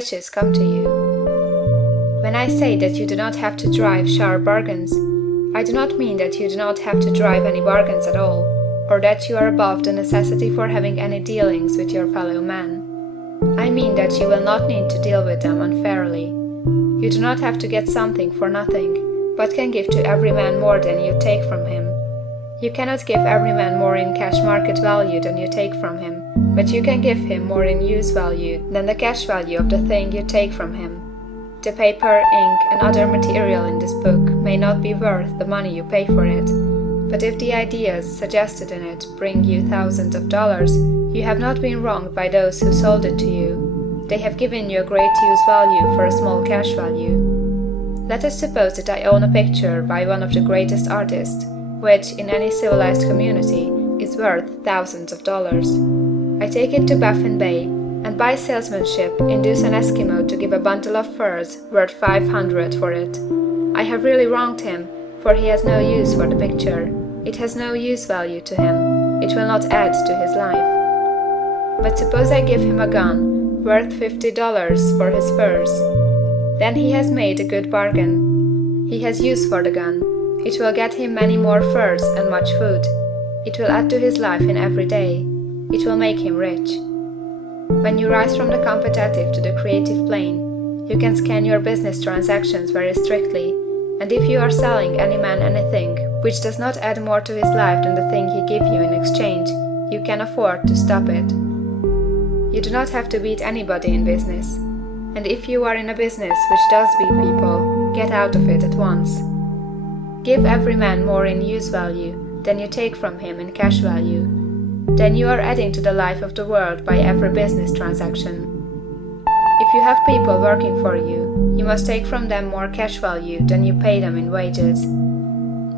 riches come to you. When I say that you do not have to drive sharp bargains, I do not mean that you do not have to drive any bargains at all, or that you are above the necessity for having any dealings with your fellow men. I mean that you will not need to deal with them unfairly. You do not have to get something for nothing, but can give to every man more than you take from him. You cannot give every man more in cash market value than you take from him, but you can give him more in use value than the cash value of the thing you take from him. The paper, ink, and other material in this book may not be worth the money you pay for it, but if the ideas suggested in it bring you thousands of dollars, you have not been wronged by those who sold it to you. They have given you a great use value for a small cash value. Let us suppose that I own a picture by one of the greatest artists, which, in any civilized community, is worth thousands of dollars. I take it to Baffin Bay, and by salesmanship induce an Eskimo to give a bundle of furs worth 500 for it. I have really wronged him, for he has no use for the picture. It has no use value to him. It will not add to his life. But suppose I give him a gun worth $50 for his furs. Then he has made a good bargain. He has use for the gun. It will get him many more furs and much food. It will add to his life in every day. It will make him rich. When you rise from the competitive to the creative plane, you can scan your business transactions very strictly, and if you are selling any man anything which does not add more to his life than the thing he gave you in exchange, you can afford to stop it. You do not have to beat anybody in business, and if you are in a business which does beat people, get out of it at once. Give every man more in use value than you take from him in cash value. Then you are adding to the life of the world by every business transaction. If you have people working for you, you must take from them more cash value than you pay them in wages.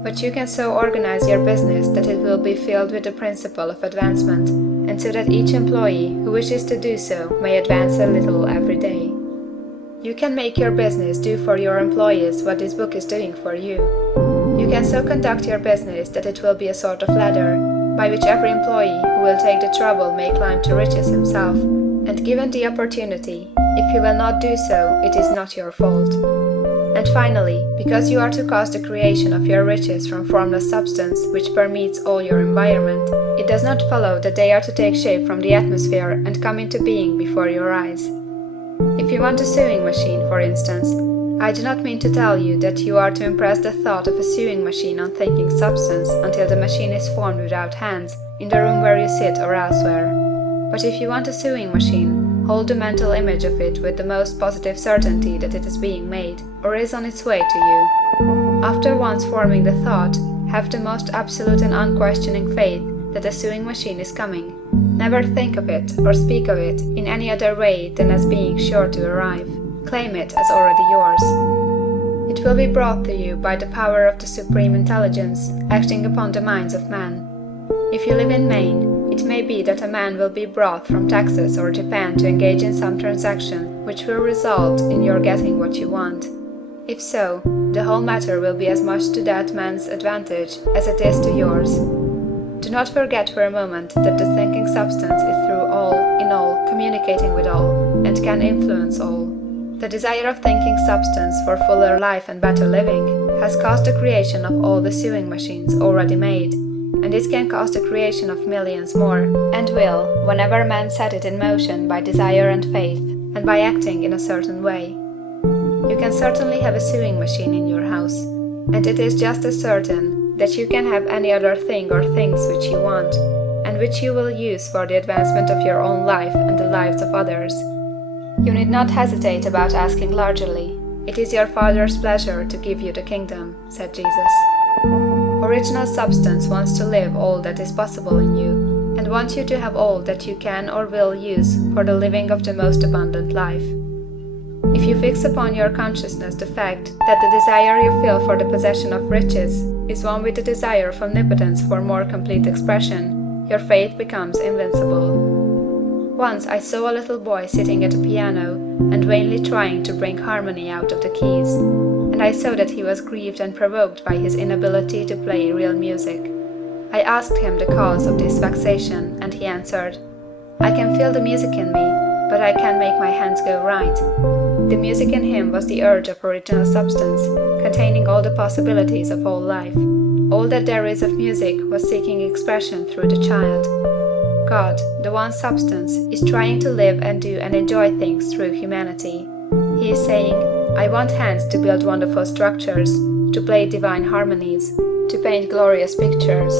But you can so organize your business that it will be filled with the principle of advancement, and so that each employee who wishes to do so may advance a little every day. You can make your business do for your employees what this book is doing for you. You can so conduct your business that it will be a sort of ladder, by which every employee who will take the trouble may climb to riches himself, and given the opportunity, if he will not do so, it is not your fault. And finally, because you are to cause the creation of your riches from formless substance which permeates all your environment, it does not follow that they are to take shape from the atmosphere and come into being before your eyes. If you want a sewing machine, for instance, I do not mean to tell you that you are to impress the thought of a sewing machine on thinking substance until the machine is formed without hands, in the room where you sit or elsewhere. But if you want a sewing machine, hold the mental image of it with the most positive certainty that it is being made, or is on its way to you. After once forming the thought, have the most absolute and unquestioning faith that a sewing machine is coming. Never think of it or speak of it in any other way than as being sure to arrive. Claim it as already yours. It will be brought to you by the power of the Supreme Intelligence acting upon the minds of men. If you live in Maine, it may be that a man will be brought from Texas or Japan to engage in some transaction which will result in your getting what you want. If so, the whole matter will be as much to that man's advantage as it is to yours. Do not forget for a moment that the thinking substance is through all, in all, communicating with all, and can influence all. The desire of thinking substance for fuller life and better living has caused the creation of all the sewing machines already made, and it can cause the creation of millions more, and will, whenever man set it in motion by desire and faith, and by acting in a certain way. You can certainly have a sewing machine in your house, and it is just as certain that you can have any other thing or things which you want, and which you will use for the advancement of your own life and the lives of others. You need not hesitate about asking largely. It is your Father's pleasure to give you the kingdom, said Jesus. Original substance wants to live all that is possible in you, and wants you to have all that you can or will use for the living of the most abundant life. If you fix upon your consciousness the fact that the desire you feel for the possession of riches is one with the desire of omnipotence for more complete expression, your faith becomes invincible. Once I saw a little boy sitting at a piano and vainly trying to bring harmony out of the keys, and I saw that he was grieved and provoked by his inability to play real music. I asked him the cause of this vexation, and he answered, "I can feel the music in me, but I can make my hands go right. The music in him was the urge of original substance, containing all the possibilities of all life. All that there is of music was seeking expression through the child. God, the one substance, is trying to live and do and enjoy things through humanity. He is saying, I want hands to build wonderful structures, to play divine harmonies, to paint glorious pictures.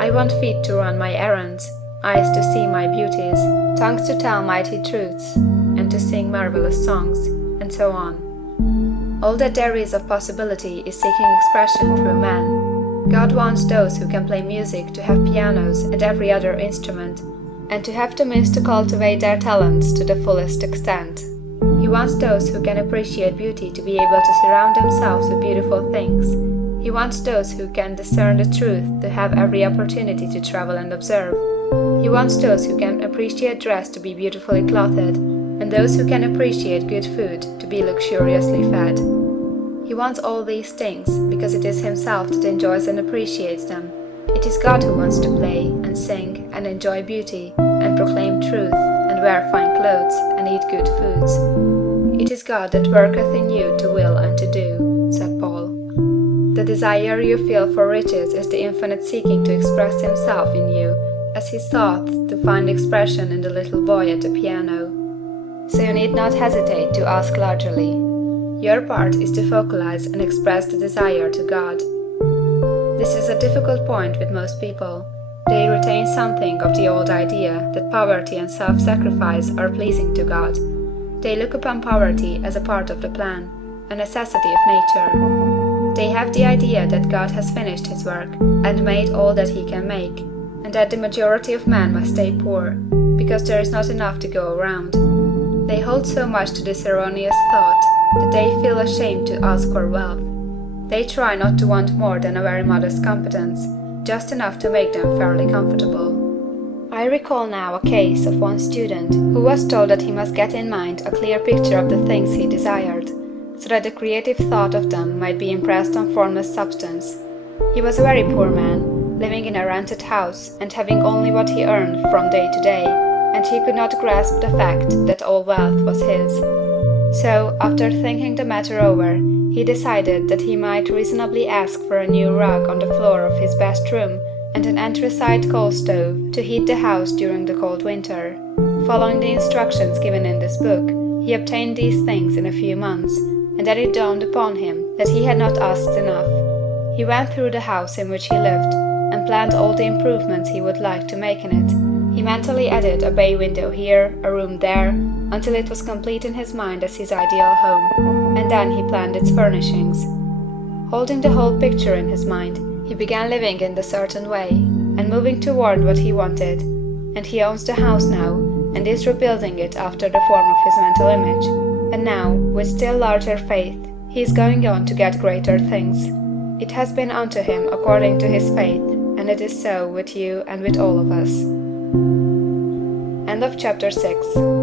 I want feet to run my errands, eyes to see my beauties, tongues to tell mighty truths, and to sing marvelous songs, and so on. All that there is of possibility is seeking expression through man. God wants those who can play music to have pianos and every other instrument, and to have the means to cultivate their talents to the fullest extent. He wants those who can appreciate beauty to be able to surround themselves with beautiful things. He wants those who can discern the truth to have every opportunity to travel and observe. He wants those who can appreciate dress to be beautifully clothed, and those who can appreciate good food to be luxuriously fed. He wants all these things because it is himself that enjoys and appreciates them. It is God who wants to play and sing and enjoy beauty and proclaim truth and wear fine clothes and eat good foods. It is God that worketh in you to will and to do, said Paul. The desire you feel for riches is the infinite seeking to express himself in you, as he sought to find expression in the little boy at the piano. So you need not hesitate to ask largely. Your part is to focalize and express the desire to God. This is a difficult point with most people. They retain something of the old idea that poverty and self-sacrifice are pleasing to God. They look upon poverty as a part of the plan, a necessity of nature. They have the idea that God has finished his work and made all that he can make, and that the majority of men must stay poor, because there is not enough to go around. They hold so much to this erroneous thought that they feel ashamed to ask for wealth. They try not to want more than a very modest competence, just enough to make them fairly comfortable. I recall now a case of one student who was told that he must get in mind a clear picture of the things he desired, so that the creative thought of them might be impressed on formless substance. He was a very poor man, living in a rented house and having only what he earned from day to day, and he could not grasp the fact that all wealth was his. So, after thinking the matter over, he decided that he might reasonably ask for a new rug on the floor of his best room and an anthracite coal stove to heat the house during the cold winter. Following the instructions given in this book, he obtained these things in a few months, and then it dawned upon him that he had not asked enough. He went through the house in which he lived, and planned all the improvements he would like to make in it. He mentally added a bay window here, a room there, until it was complete in his mind as his ideal home, and then he planned its furnishings. Holding the whole picture in his mind, he began living in the certain way, and moving toward what he wanted, and he owns the house now, and is rebuilding it after the form of his mental image, and now, with still larger faith, he is going on to get greater things. It has been unto him according to his faith, and it is so with you and with all of us. End of chapter 6.